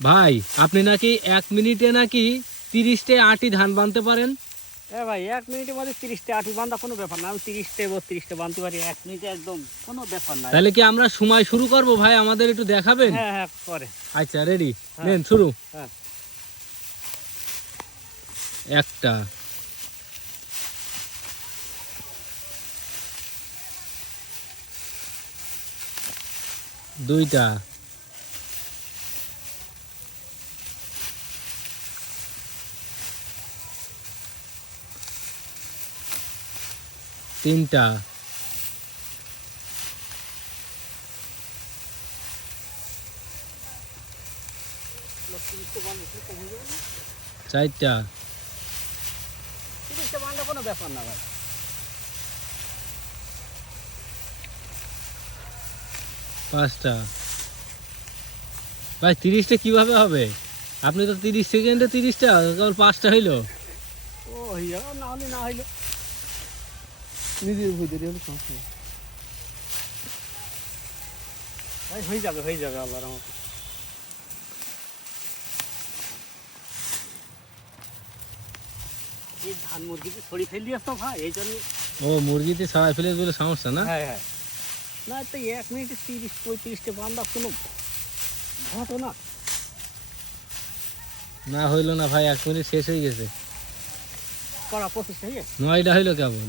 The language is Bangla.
ভাই আপনি নাকি এক মিনিটে নাকি তিরিশটে আটি ধান বানতে পারেন? এ ভাই এক মিনিটের মধ্যে তিরিশটা আঠি বান্ধা কোনো ব্যাপার না আমি তিরিশটা বত্রিশটা বানতে পারি এক মিনিটে একদম কোনো ব্যাপার না। তাহলে কি আমরা সময় শুরু করব ভাই আমাদের একটু দেখাবেন? হ্যাঁ হ্যাঁ করে আচ্ছা রেডি হ্যাঁ। নেন শুরু। হ্যাঁ। একটা। দুইটা। তিনটা? চারটা। কোনো ব্যাপার না ভাই পাঁচটা। ভাই, তিরিশটা কীভাবে হবে? আপনি তো তিরিশ সেকেন্ডে তিরিশটা, কেবল পাঁচটা হইল। ও না হলে না হইল। নিজের ভিতরে হলে সমস্যা নেই। ভাই হয়ে যাবে হয়ে যাবে আল্লাহর রহমতে এই ধান মুরগিতে ছড়ি ফেলি আসতো ভাই এই জন্য। ও মুরগিতে ছাড়াই ফেলে বলে সমস্যা না? হ্যাঁ হ্যাঁ। না তো এক মিনিটে তিরিশ পঁয়ত্রিশটা বান্ধা কোনো ঘটনা। না হইল না ভাই এক মিনিট শেষ হয়ে গেছে। করা পঁচিশ হয়ে নয়টা হইল কেবল।